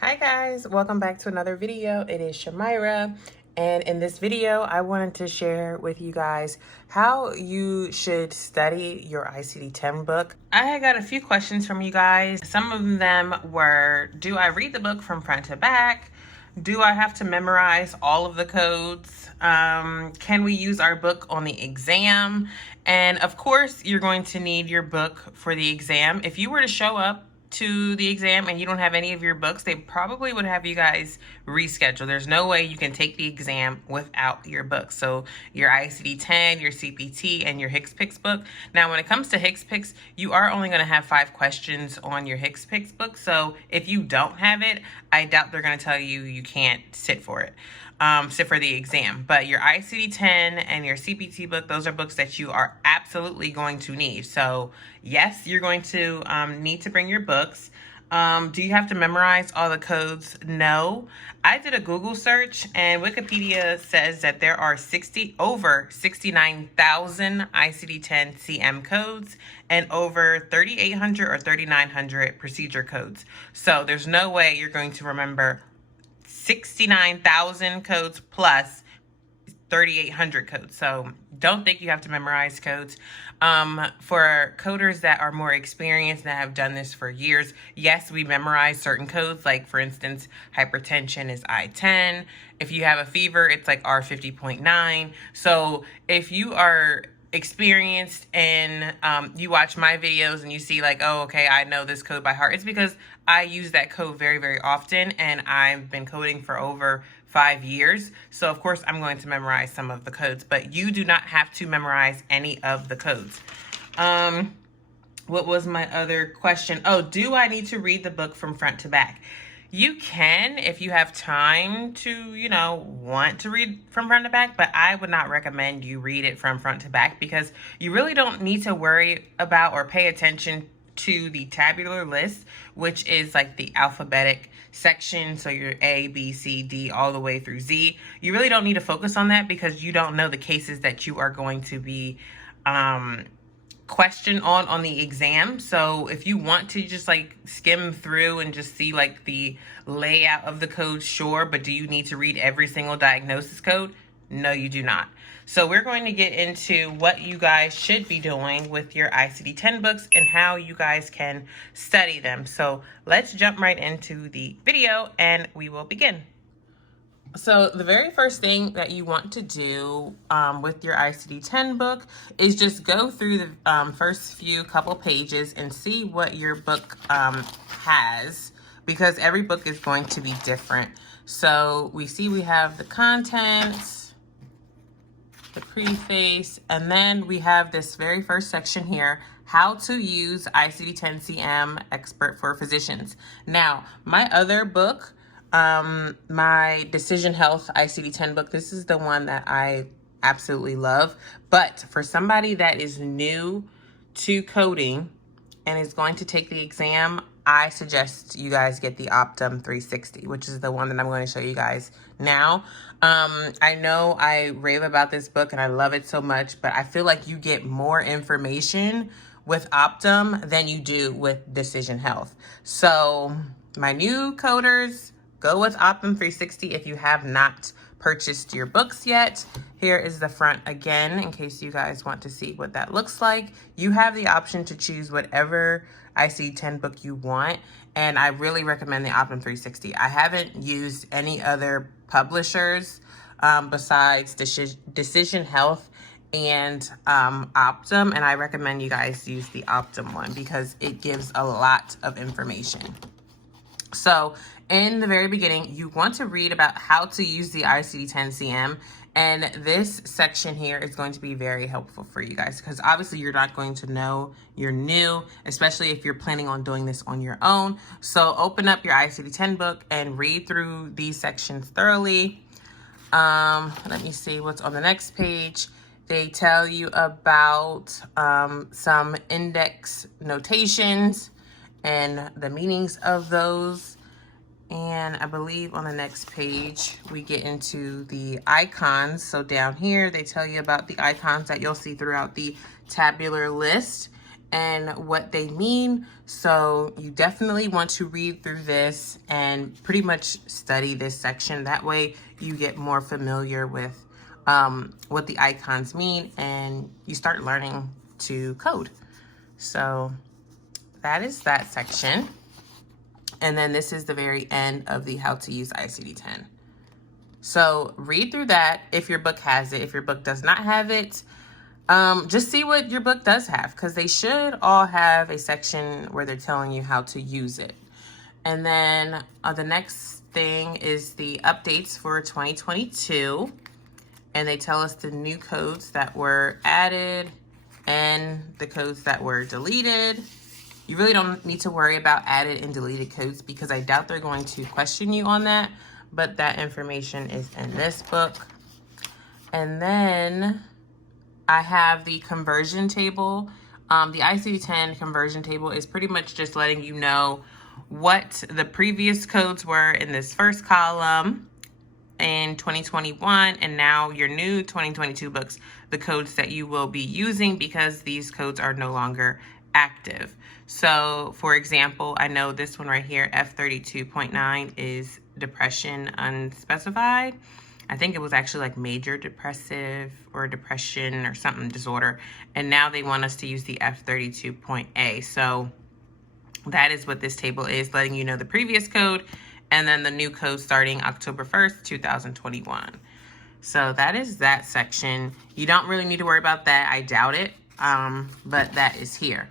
Hi guys, welcome back to another video. It is Shamira, and in this video I wanted to share with you guys how you should study your ICD-10 book. I had got a few questions from you guys. Some of them were, do I read the book from front to back? Do I have to memorize all of the codes? Can we use our book on the exam? And of course, you're going to need your book for the exam. If you were to show up to the exam and you don't have any of your books, they probably would have you guys reschedule. There's no way you can take the exam without your books. So your ICD-10, your CPT, and your HCPCS book. Now, when it comes to HCPCS, you are only going to have 5 questions on your HCPCS book. So if you don't have it, I doubt they're going to tell you you can't sit for it. Sit for the exam. But your ICD-10 and your CPT book, those are books that you are absolutely going to need. So yes, you're going to need to bring your books. Do you have to memorize all the codes? No. I did a Google search and Wikipedia says that there are over 69,000 ICD-10-CM codes and over 3,800 or 3,900 procedure codes. So there's no way you're going to remember 69,000 codes plus 3,800 codes. So don't think you have to memorize codes. For coders that are more experienced, that have done this for years, yes, we memorize certain codes. Like for instance, hypertension is I-10. If you have a fever, it's like R50.9. So if you are experienced and you watch my videos and you see like, oh, okay, I know this code by heart, it's because I use that code very, very often, and I've been coding for over 5 years. So of course I'm going to memorize some of the codes, but you do not have to memorize any of the codes. What was my other question? Oh, do I need to read the book from front to back? You can if you have time to, want to read from front to back, but I would not recommend you read it from front to back because you really don't need to worry about or pay attention to the tabular list, which is like the alphabetic section. So your A, B, C, D, all the way through Z. You really don't need to focus on that because you don't know the cases that you are going to be questioned on the exam. So if you want to just like skim through and just see like the layout of the code, sure, but do you need to read every single diagnosis code? No, you do not. So we're going to get into what you guys should be doing with your ICD-10 books and how you guys can study them. So let's jump right into the video and we will begin. So the very first thing that you want to do with your ICD-10 book is just go through the first few couple pages and see what your book has, because every book is going to be different. So we have the contents, the preface, and then we have this very first section here, how to use ICD-10-CM Expert for Physicians. Now, my other book, my Decision Health ICD-10 book, this is the one that I absolutely love. But for somebody that is new to coding and is going to take the exam, I suggest you guys get the Optum 360, which is the one that I'm going to show you guys now. I know I rave about this book and I love it so much, but I feel like you get more information with Optum than you do with Decision Health. So my new coders, go with Optum 360 if you have not purchased your books yet. Here is the front again, in case you guys want to see what that looks like. You have the option to choose whatever ICD-10 book you want, and I really recommend the Optum 360. I haven't used any other publishers besides Decision Health and Optum, and I recommend you guys use the Optum one because it gives a lot of information. So in the very beginning, you want to read about how to use the ICD-10-CM. And this section here is going to be very helpful for you guys because obviously you're not going to know, you're new, especially if you're planning on doing this on your own. So open up your ICD-10 book and read through these sections thoroughly. Let me see what's on the next page. They tell you about some index notations and the meanings of those. And I believe on the next page, we get into the icons. So down here, they tell you about the icons that you'll see throughout the tabular list. and what they mean. So you definitely want to read through this and pretty much study this section. That way you get more familiar with what the icons mean and you start learning to code. So that is that section. And then this is the very end of the how to use ICD-10. So read through that if your book has it. If your book does not have it, just see what your book does have, because they should all have a section where they're telling you how to use it. And then the next thing is the updates for 2022. And they tell us the new codes that were added and the codes that were deleted. You really don't need to worry about added and deleted codes because I doubt they're going to question you on that, but that information is in this book. And then I have the conversion table. The ICD-10 conversion table is pretty much just letting you know what the previous codes were in this first column in 2021, and now your new 2022 books, the codes that you will be using because these codes are no longer active. So for example, I know this one right here, F32.9 is depression unspecified. I think it was actually like major depressive or depression or something disorder. And now they want us to use the F32.A. So that is what this table is, letting you know the previous code and then the new code starting October 1st, 2021. So that is that section. You don't really need to worry about that. I doubt it, but that is here.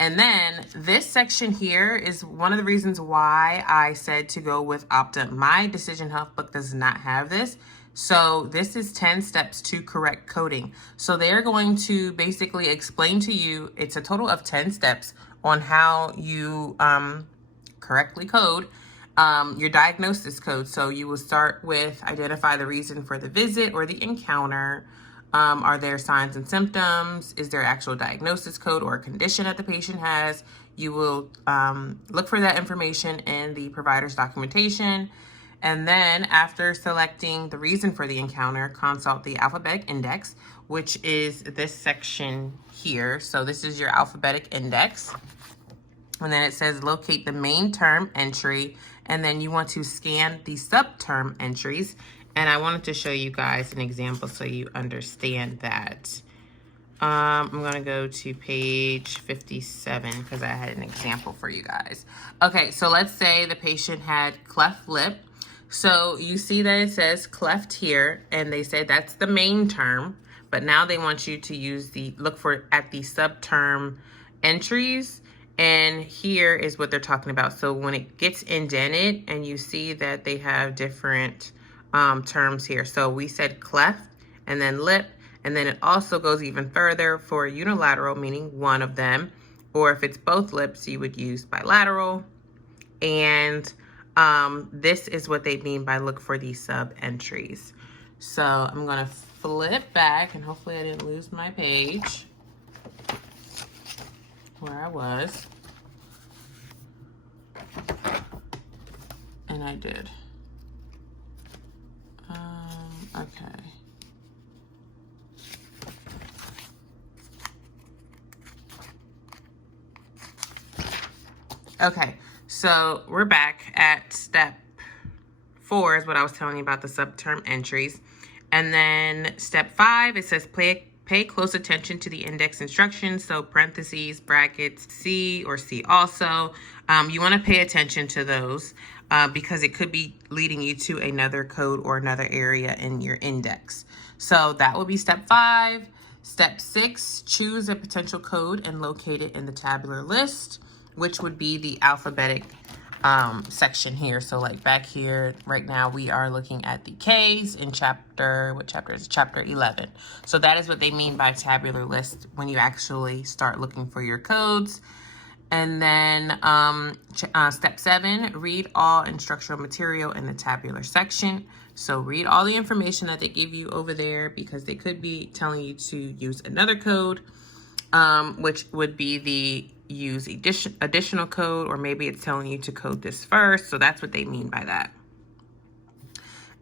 And then this section here is one of the reasons why I said to go with Opta. My Decision Health book does not have this. So this is 10 steps to correct coding. So they're going to basically explain to you, it's a total of 10 steps on how you correctly code your diagnosis code. So you will start with identify the reason for the visit or the encounter. Are there signs and symptoms? Is there actual diagnosis code or a condition that the patient has? You will look for that information in the provider's documentation. And then after selecting the reason for the encounter, consult the alphabetic index, which is this section here. So this is your alphabetic index. And then it says locate the main term entry. And then you want to scan the subterm entries. And I wanted to show you guys an example so you understand that. I'm going to go to page 57 because I had an example for you guys. Okay, so let's say the patient had cleft lip. So you see that it says cleft here, and they said that's the main term. But now they want you to use look at the subterm entries. And here is what they're talking about. So when it gets indented and you see that they have different terms here. So we said cleft and then lip, and then it also goes even further for unilateral, meaning one of them, or if it's both lips, you would use bilateral. And this is what they mean by look for these sub entries. So I'm gonna flip back and hopefully I didn't lose my page where I was. And I did. Okay. Okay, so we're back at step 4 is what I was telling you about the subterm entries. And then step 5, it says pay close attention to the index instructions. So parentheses, brackets, see or see also. You want to pay attention to those because it could be leading you to another code or another area in your index. So that will be step 5. Step 6, choose a potential code and locate it in the tabular list, which would be the alphabetic section here. So like back here right now we are looking at the K's in what chapter is it? Chapter 11. So that is what they mean by tabular list when you actually start looking for your codes. And then step 7, read all instructional material in the tabular section. So read all the information that they give you over there because they could be telling you to use another code, which would be the use additional code, or maybe it's telling you to code this first. So that's what they mean by that.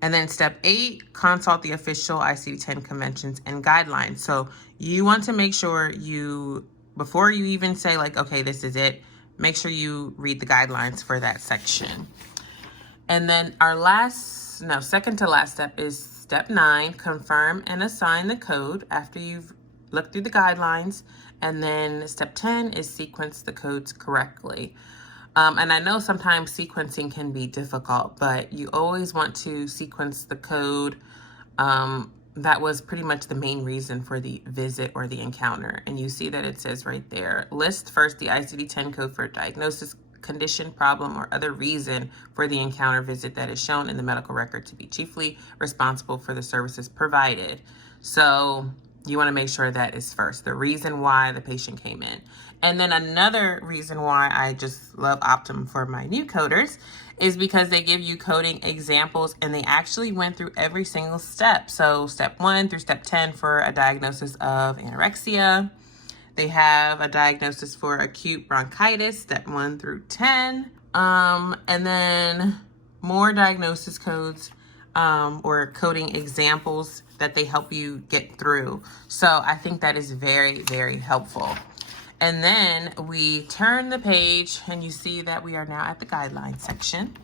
And then step 8, consult the official ICD-10 conventions and guidelines. So you want to make sure you before you even say like, okay, this is it, make sure you read the guidelines for that section. And then our second to last step is step 9, confirm and assign the code after you've looked through the guidelines. And then step 10 is sequence the codes correctly. And I know sometimes sequencing can be difficult, but you always want to sequence the code. That was pretty much the main reason for the visit or the encounter. And you see that it says right there, list first the ICD-10 code for diagnosis, condition, problem, or other reason for the encounter visit that is shown in the medical record to be chiefly responsible for the services provided. So you want to make sure that is first, the reason why the patient came in. And then another reason why I just love Optum for my new coders is because they give you coding examples and they actually went through every single step. So step 1 through step 10 for a diagnosis of anorexia. They have a diagnosis for acute bronchitis, step 1 through 10. And then more diagnosis codes or coding examples that they help you get through. So I think that is very, very helpful. And then we turn the page and you see that we are now at the guidelines section.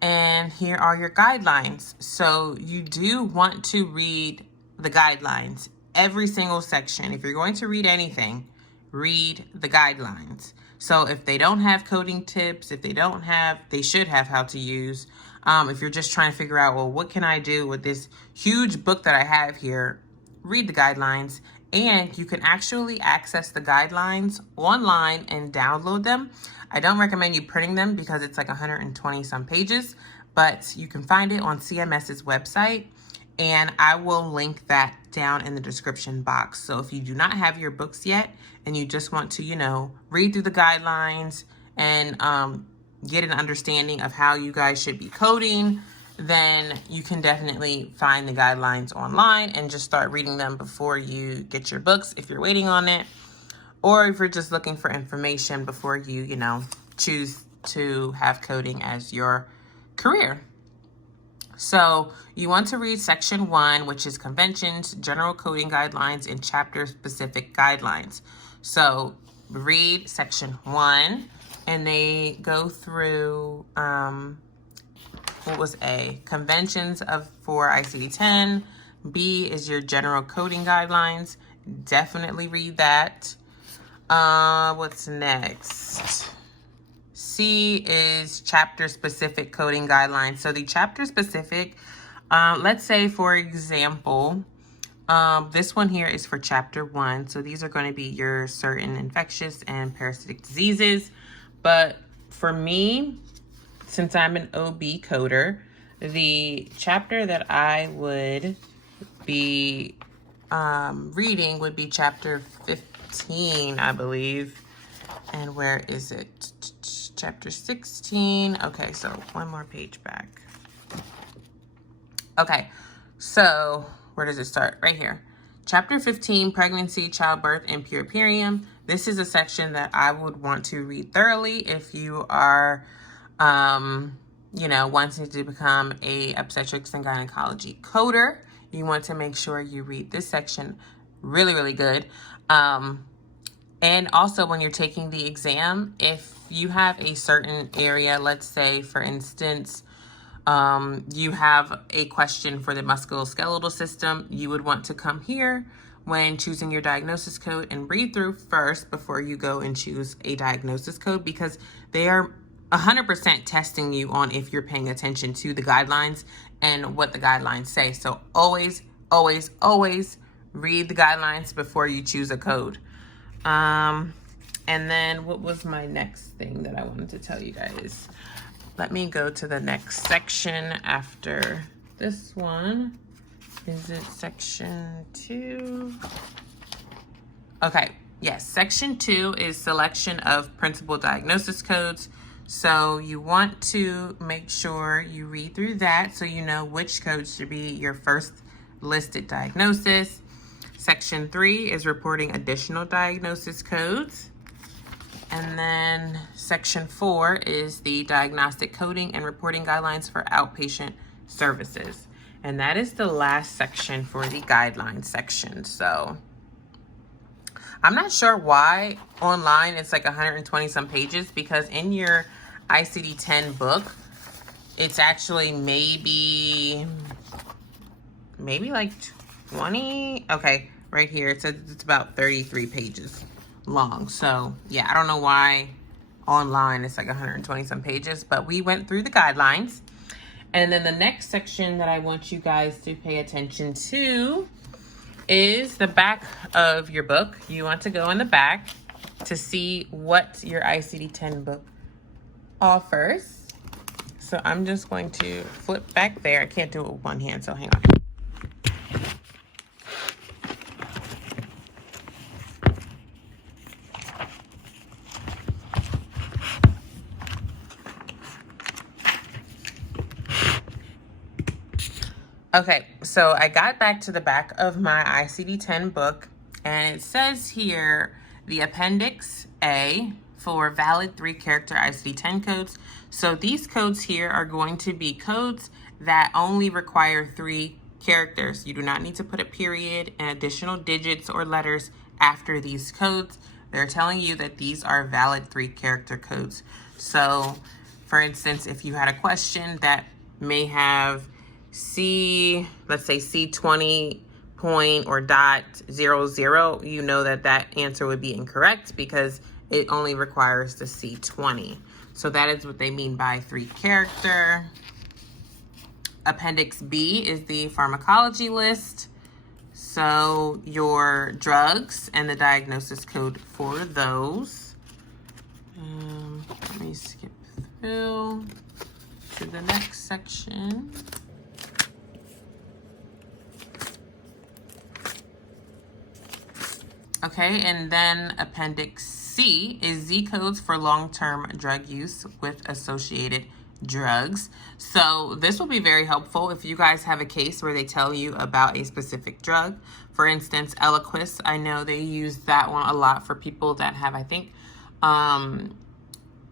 And here are your guidelines. So you do want to read the guidelines, every single section. If you're going to read anything, read the guidelines. So if they don't have coding tips, if they don't have, they should have how to use. If you're just trying to figure out, well, what can I do with this huge book that I have here? Read the guidelines. And you can actually access the guidelines online and download them. I don't recommend you printing them because it's like 120 some pages, but you can find it on CMS's website, and I will link that down in the description box. So if you do not have your books yet and you just want to, read through the guidelines and get an understanding of how you guys should be coding, then you can definitely find the guidelines online and just start reading them before you get your books if you're waiting on it, or if you're just looking for information before you, choose to have coding as your career. So you want to read section 1, which is conventions, general coding guidelines, and chapter-specific guidelines. So read section 1, and they go through what was A? Conventions for ICD-10. B is your general coding guidelines. Definitely read that. What's next? C is chapter-specific coding guidelines. So the chapter-specific, let's say, for example, this one here is for chapter 1. So these are going to be your certain infectious and parasitic diseases. But for me, since I'm an OB coder, the chapter that I would be reading would be chapter 15, I believe. And where is it? Chapter 16. Okay, so one more page back. Okay, so where does it start? Right here. Chapter 15, pregnancy, childbirth, and puerperium. This is a section that I would want to read thoroughly if you are wanting to become a obstetrics and gynecology coder. You want to make sure you read this section really, really good. And also when you're taking the exam, if you have a certain area, let's say, for instance, you have a question for the musculoskeletal system, you would want to come here when choosing your diagnosis code and read through first before you go and choose a diagnosis code, because they are 100% testing you on if you're paying attention to the guidelines and what the guidelines say. So always, always, always read the guidelines before you choose a code. And then what was my next thing that I wanted to tell you guys? Let me go to the next section after this one. Is it section 2? Okay, yes, section 2 is selection of principal diagnosis codes. So you want to make sure you read through that so you know which code should be your first listed diagnosis. Section 3 is reporting additional diagnosis codes. And then section 4 is the diagnostic coding and reporting guidelines for outpatient services. And that is the last section for the guidelines section. So I'm not sure why online it's like 120 some pages, because in your ICD-10 book, it's actually maybe like 20. Okay, right here it says it's about 33 pages long. So yeah, I don't know why online it's like 120 some pages, but we went through the guidelines. And then the next section that I want you guys to pay attention to is the back of your book. You want to go in the back to see what your ICD-10 book offers. So I'm just going to flip back there. I can't do it with one hand, so hang on. Okay, so I got back to the back of my ICD-10 book, and it says here the Appendix A for valid 3-character ICD-10 codes. So these codes here are going to be codes that only require 3 characters. You do not need to put a period and additional digits or letters after these codes. They're telling you that these are valid 3-character codes. So, for instance, if you had a question that may have let's say C20 point or .00, you know that that answer would be incorrect because it only requires the C20. So that is what they mean by 3-character. Appendix B is the pharmacology list. So your drugs and the diagnosis code for those. Let me skip through to the next section. Okay, and then Appendix C is Z codes for long-term drug use with associated drugs. So this will be very helpful if you guys have a case where they tell you about a specific drug. For instance, Eliquis, I know they use that one a lot for people that have, I think,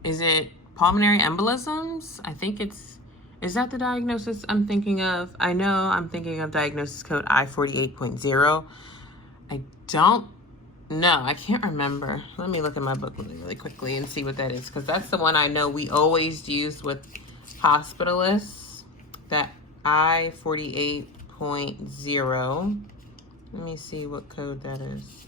is it pulmonary embolisms? I think is that the diagnosis I'm thinking of? I know I'm thinking of diagnosis code I-48.0. I don't know. I can't remember. Let me look at my book really quickly and see what that is, because that's the one I know we always use with hospitalists, that I-48.0. Let me see what code that is.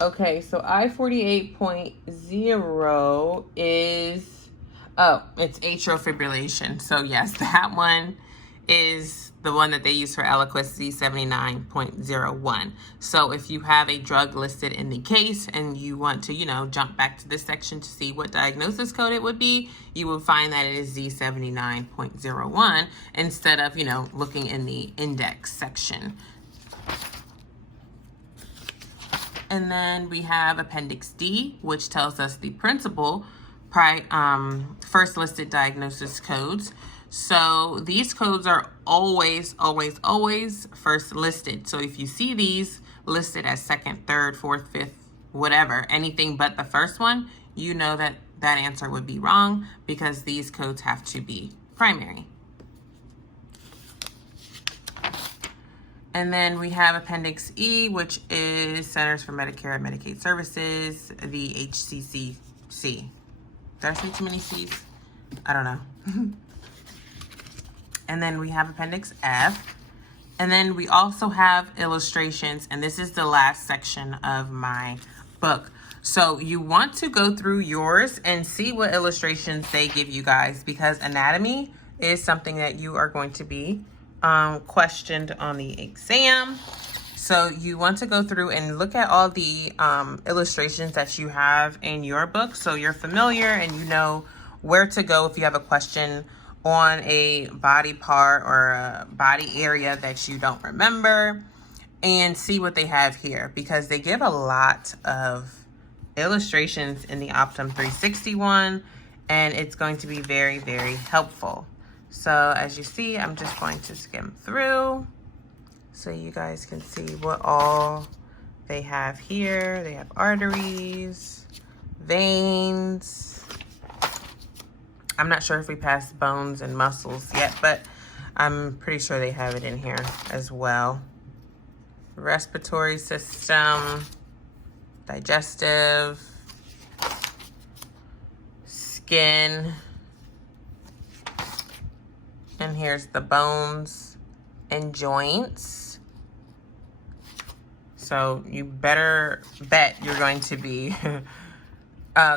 Okay, so I-48.0 is, it's atrial fibrillation. So yes, that one is the one that they use for Eliquis, Z79.01. So if you have a drug listed in the case and you want to, jump back to this section to see what diagnosis code it would be, you will find that it is Z79.01 instead of, looking in the index section. And then we have Appendix D, which tells us the principal first listed diagnosis codes. So these codes are always, always, always first listed. So if you see these listed as second, third, fourth, fifth, whatever, anything but the first one, you know that that answer would be wrong because these codes have to be primary. And then we have Appendix E, which is Centers for Medicare and Medicaid Services, the HCCC. Did I say too many C's? I don't know. And then we have Appendix F. And then we also have illustrations, and this is the last section of my book. So you want to go through yours and see what illustrations they give you guys, because anatomy is something that you are going to be questioned on the exam. So you want to go through and look at all the illustrations that you have in your book, so you're familiar and you know where to go if you have a question on a body part or a body area that you don't remember, and see what they have here, because they give a lot of illustrations in the Optum 360 one, and it's going to be very, very helpful. So as you see, I'm just going to skim through so you guys can see what all they have here. They have arteries, veins. I'm not sure if we passed bones and muscles yet, but I'm pretty sure they have it in here as well. respiratory system, digestive, skin, and here's the bones and joints. So you better bet you're going to be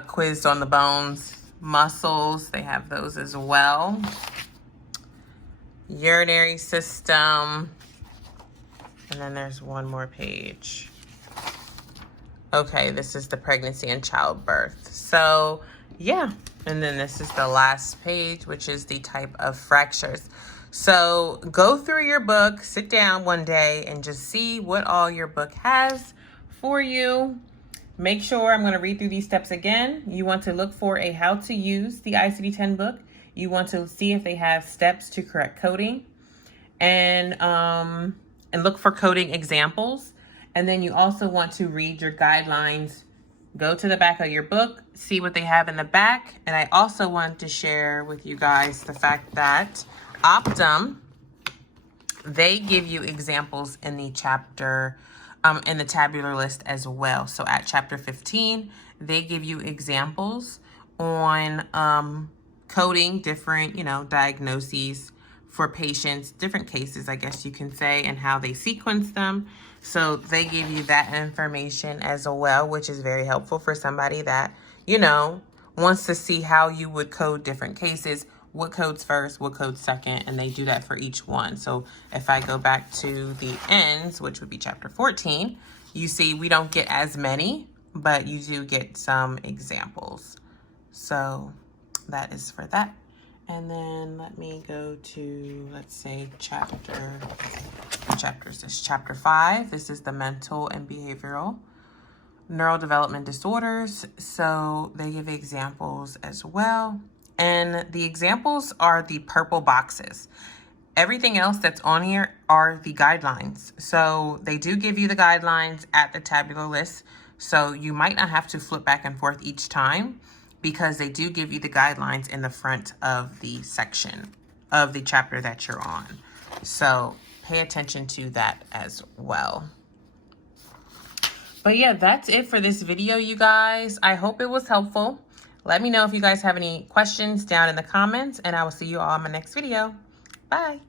quizzed on the bones. Muscles, they have those as well. Urinary system. And then there's one more page. Okay, this is the pregnancy and childbirth. So, yeah. And then this is the last page, which is the type of fractures. So go through your book, sit down one day and just see what all your book has for you. Make sure, I'm going to read through these steps again. You want to look for a how to use the ICD-10 book. You want to see if they have steps to correct coding, and look for coding examples. And then you also want to read your guidelines. Go to the back of your book, see what they have in the back. And I also want to share with you guys the fact that Optum, they give you examples in the chapter, in the tabular list as well. So at chapter 15, they give you examples on coding different, diagnoses for patients, different cases, I guess you can say, and how they sequence them. So they give you that information as well, which is very helpful for somebody that, wants to see how you would code different cases, what codes first, what codes second, and they do that for each one. So if I go back to the ends, which would be chapter 14, you see we don't get as many, but you do get some examples. So that is for that. And then let me go to, let's say, chapter 5. This is the mental and behavioral neurodevelopment disorders. So they give examples as well. And the examples are the purple boxes. Everything else that's on here are the guidelines. So they do give you the guidelines at the tabular list. So you might not have to flip back and forth each time, because they do give you the guidelines in the front of the section of the chapter that you're on. So pay attention to that as well. But yeah, that's it for this video, you guys. I hope it was helpful. Let me know if you guys have any questions down in the comments, and I will see you all in my next video. Bye.